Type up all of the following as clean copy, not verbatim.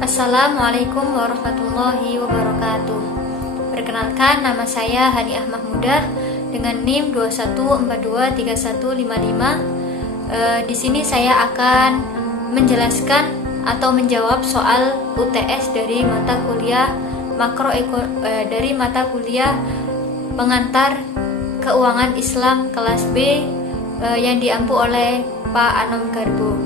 Assalamualaikum warahmatullahi wabarakatuh. Perkenalkan, nama saya Haniah Mahmudah dengan NIM 21423155. Di sini saya akan menjelaskan atau menjawab soal UTS dari mata kuliah dari mata kuliah pengantar keuangan Islam kelas B yang diampu oleh Pak Anom Garbo.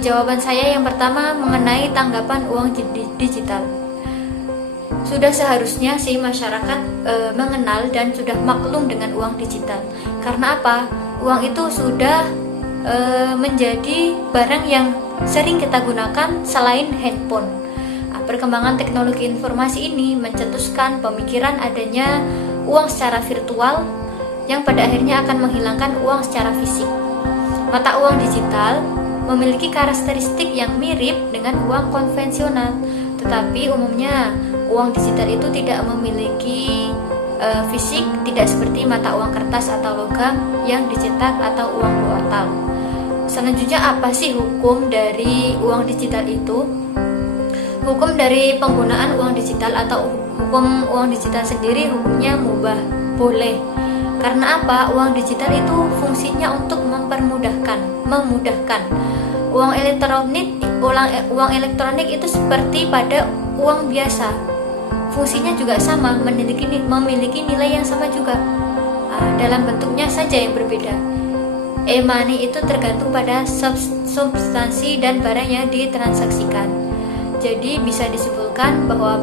Jawaban saya yang pertama mengenai tanggapan uang digital. Sudah seharusnya sih masyarakat mengenal dan sudah maklum dengan uang digital. Karena apa? Uang itu sudah menjadi barang yang sering kita gunakan selain handphone. Perkembangan teknologi informasi ini mencetuskan pemikiran adanya uang secara virtual yang pada akhirnya akan menghilangkan uang secara fisik. Mata uang digital memiliki karakteristik yang mirip dengan uang konvensional, tetapi umumnya uang digital itu tidak memiliki fisik, tidak seperti mata uang kertas atau logam yang dicetak atau uang kuartal. Selanjutnya, apa sih hukum dari uang digital itu? Hukum dari penggunaan uang digital atau hukum uang digital sendiri hukumnya mubah, boleh. Karena apa? Uang digital itu fungsinya untuk memudahkan. Uang elektronik itu seperti pada uang biasa. Fungsinya juga sama, memiliki nilai yang sama juga. Dalam bentuknya saja yang berbeda. E-money itu tergantung pada substansi dan barang yang ditransaksikan. Jadi bisa disimpulkan bahwa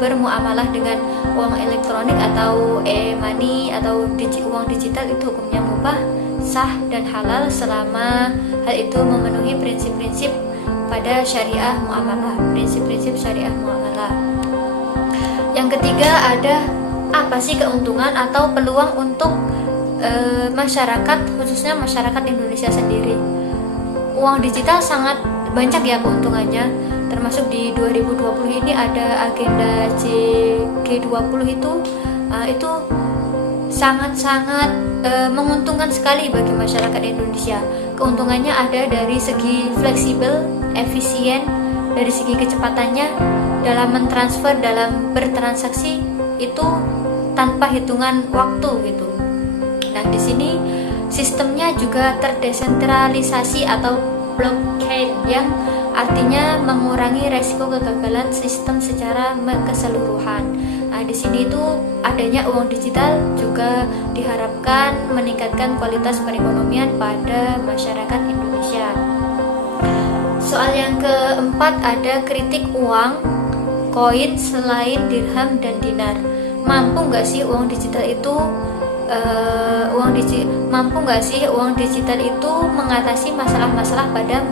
bermuamalah dengan uang elektronik atau e-money atau uang digital itu hukumnya mubah, sah dan halal selama hal itu memenuhi prinsip-prinsip pada syariah muamalah, prinsip-prinsip syariah muamalah. Yang ketiga, ada apa sih keuntungan atau peluang untuk masyarakat, khususnya masyarakat Indonesia sendiri. Uang digital sangat banyak ya keuntungannya, termasuk di 2020 ini ada agenda G20 itu sangat-sangat menguntungkan sekali bagi masyarakat Indonesia. Keuntungannya ada dari segi fleksibel, efisien, dari segi kecepatannya dalam mentransfer, dalam bertransaksi itu tanpa hitungan waktu gitu. Nah, di sini sistemnya juga terdesentralisasi atau blockchain yang artinya mengurangi resiko kegagalan sistem secara keseluruhan. Nah, di sini itu adanya uang digital juga diharapkan meningkatkan kualitas perekonomian pada masyarakat Indonesia. Soal yang keempat, ada kritik uang koin selain dirham dan dinar. Mampu nggak sih uang digital itu mengatasi masalah-masalah pada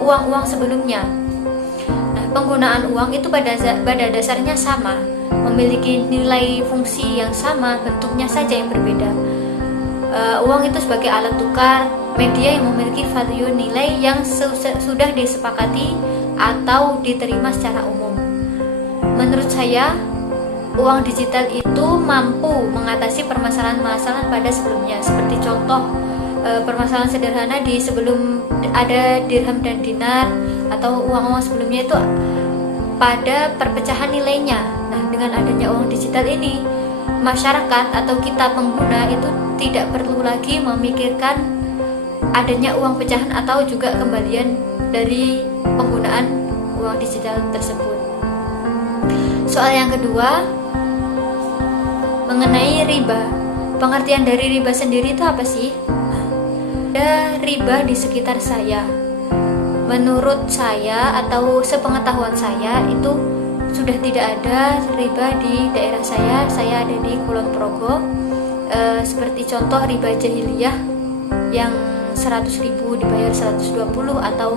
uang-uang sebelumnya? Nah, penggunaan uang itu pada dasarnya sama, memiliki nilai fungsi yang sama, bentuknya saja yang berbeda. Uang itu sebagai alat tukar, media yang memiliki value nilai yang sudah disepakati atau diterima secara umum. Menurut saya, uang digital itu mampu mengatasi permasalahan-permasalahan pada sebelumnya. Seperti contoh, permasalahan sederhana di sebelum ada dirham dan dinar atau uang-uang sebelumnya itu pada perpecahan nilainya. Nah, dengan adanya uang digital ini, masyarakat atau kita pengguna itu tidak perlu lagi memikirkan adanya uang pecahan atau juga kembalian dari penggunaan uang digital tersebut. Soal yang kedua, mengenai riba. Pengertian dari riba sendiri itu apa sih? Ada riba di sekitar saya. Menurut saya atau sepengetahuan saya itu sudah tidak ada riba di daerah saya. Saya ada di Kulon Progo. Seperti contoh riba jahiliyah yang 100.000 dibayar 120, atau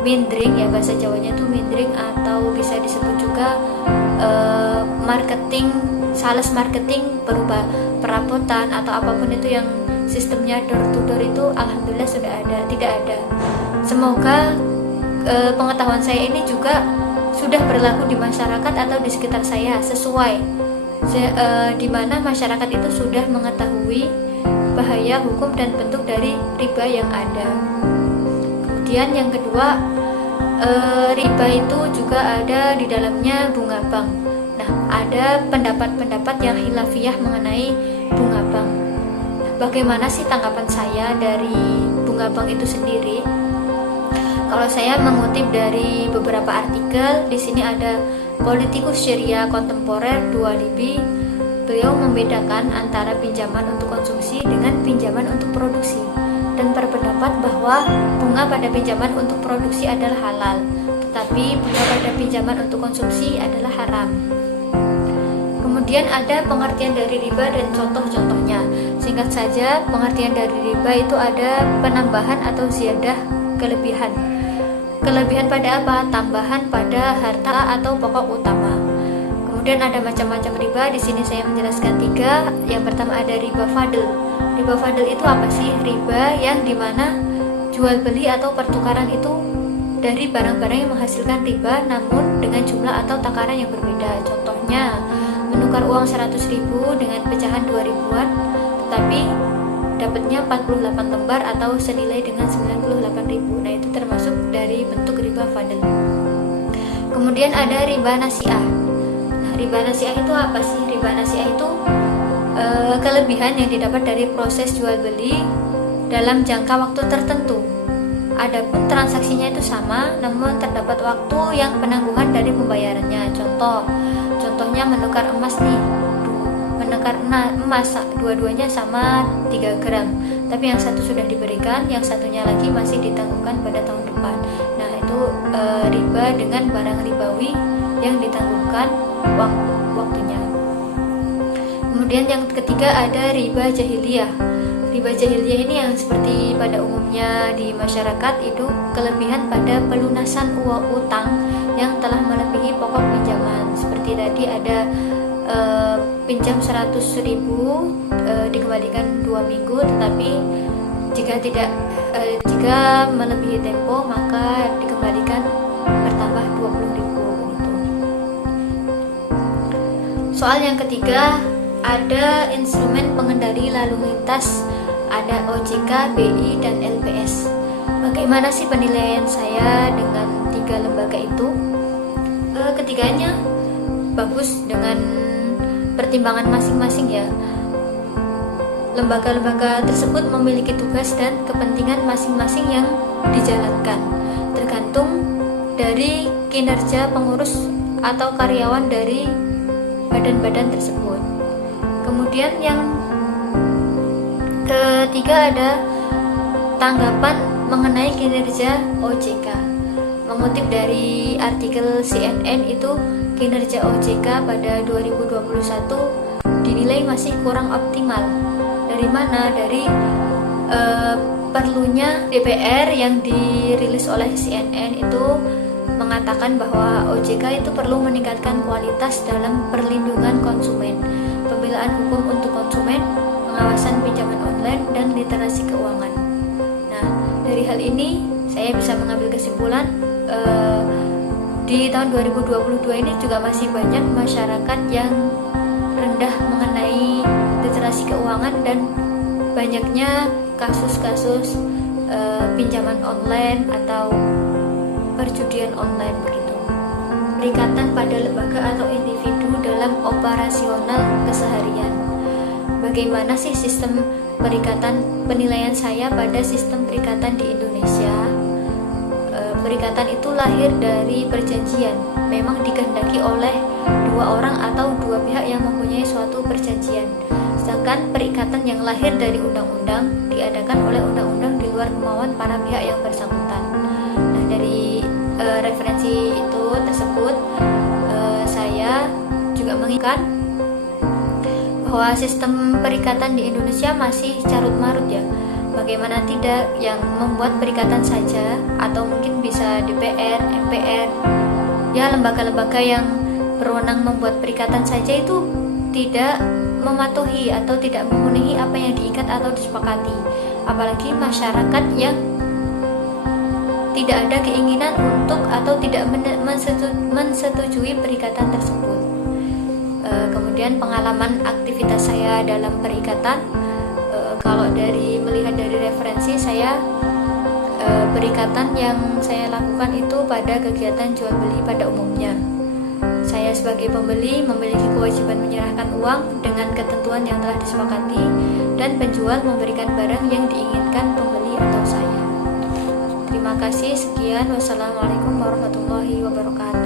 mindring, ya bahasa Jawanya itu mindring, atau bisa disebut juga sales marketing berupa perabotan atau apapun itu yang sistemnya door to door itu alhamdulillah sudah tidak ada. Semoga pengetahuan saya ini juga sudah berlaku di masyarakat atau di sekitar saya sesuai di mana masyarakat itu sudah mengetahui bahaya hukum dan bentuk dari riba yang ada. Kemudian yang kedua, riba itu juga ada di dalamnya bunga bank. Nah, ada pendapat-pendapat yang khilafiyah mengenai bunga bank. Bagaimana sih tanggapan saya dari bunga bank itu sendiri? Kalau saya mengutip dari beberapa artikel, di sini ada politikus Syariah kontemporer Dua Libi. Beliau membedakan antara pinjaman untuk konsumsi dengan pinjaman untuk produksi dan berpendapat bahwa bunga pada pinjaman untuk produksi adalah halal, tetapi bunga pada pinjaman untuk konsumsi adalah haram. Kemudian ada pengertian dari riba dan contoh-contohnya. Singkat saja, pengertian dari riba itu ada penambahan atau ziyadah, kelebihan. Kelebihan pada apa? Tambahan pada harta atau pokok utama. Kemudian ada macam-macam riba. Di sini saya menjelaskan 3. Yang pertama ada riba fadl. Riba fadl itu apa sih? Riba yang dimana jual beli atau pertukaran itu dari barang-barang yang menghasilkan riba, namun dengan jumlah atau takaran yang berbeda. Contohnya, menukar uang 100.000 dengan pecahan 2.000-an, tetapi dapatnya 48 lembar atau senilai dengan 98.000. Nah, itu termasuk dari bentuk riba fadl. Kemudian ada riba nasi'ah. Nah, riba nasi'ah itu apa sih? Riba nasi'ah itu kelebihan yang didapat dari proses jual beli dalam jangka waktu tertentu. Adapun transaksinya itu sama, namun terdapat waktu yang penangguhan dari pembayarannya. Contohnya menukar emas nih, menukar emas dua-duanya sama 3 gram, tapi yang satu sudah diberikan, yang satunya lagi masih ditangguhkan pada tahun depan. Nah, itu riba dengan barang ribawi yang ditangguhkan waktunya. Kemudian yang ketiga ada riba jahiliyah. Riba jahiliyah ini yang seperti pada umumnya di masyarakat itu kelebihan pada pelunasan uang utang yang telah melebihi pokok pinjaman. Seperti tadi ada pinjam 100.000 dikembalikan 2 minggu, tetapi jika melebihi tempo maka dikembalikan bertambah 20.000 begitu. Soal yang ketiga ada instrumen pengendali lalu lintas, ada OJK, BI, dan LPS. Bagaimana sih penilaian saya dengan 3 lembaga itu? Ketiganya bagus dengan pertimbangan masing-masing ya. Lembaga-lembaga tersebut memiliki tugas dan kepentingan masing-masing yang dijalankan, tergantung dari kinerja pengurus atau karyawan dari badan-badan tersebut. Kemudian yang ketiga ada tanggapan mengenai kinerja OJK. Mengutip dari artikel CNN itu, kinerja OJK pada 2021 dinilai masih kurang optimal. Dari mana? Dari perlunya DPR yang dirilis oleh CNN itu mengatakan bahwa OJK itu perlu meningkatkan kualitas dalam perlindungan konsumen, pembelaan hukum untuk konsumen, pengawasan pinjaman online, dan literasi keuangan. Nah, dari hal ini saya bisa mengambil kesimpulan di tahun 2022 ini juga masih banyak masyarakat yang rendah mengenai literasi keuangan dan banyaknya kasus-kasus pinjaman online atau perjudian online begitu. Perikatan pada lembaga atau individu dalam operasional keseharian. Bagaimana sih sistem perikatan? Penilaian saya pada sistem perikatan di Indonesia, perikatan itu lahir dari perjanjian, memang dikehendaki oleh 2 orang atau 2 pihak yang mempunyai suatu perjanjian. Sedangkan perikatan yang lahir dari undang-undang diadakan oleh undang-undang di luar kemauan para pihak yang bersangkutan. Nah, dari referensi itu tersebut saya juga mengingatkan bahwa sistem perikatan di Indonesia masih carut-marut ya. Bagaimana tidak, yang membuat perikatan saja atau mungkin bisa DPR, MPR, ya lembaga-lembaga yang berwenang membuat perikatan saja itu tidak mematuhi atau tidak memenuhi apa yang diikat atau disepakati. Apalagi masyarakat yang tidak ada keinginan untuk atau tidak mensetujui perikatan tersebut. Kemudian pengalaman aktivitas saya dalam perikatan, kalau melihat dari referensi saya perikatan yang saya lakukan itu pada kegiatan jual beli pada umumnya. Saya sebagai pembeli memiliki kewajiban menyerahkan uang dengan ketentuan yang telah disepakati, dan penjual memberikan barang yang diinginkan pembeli atau saya. Terima kasih, sekian. Wassalamualaikum warahmatullahi wabarakatuh.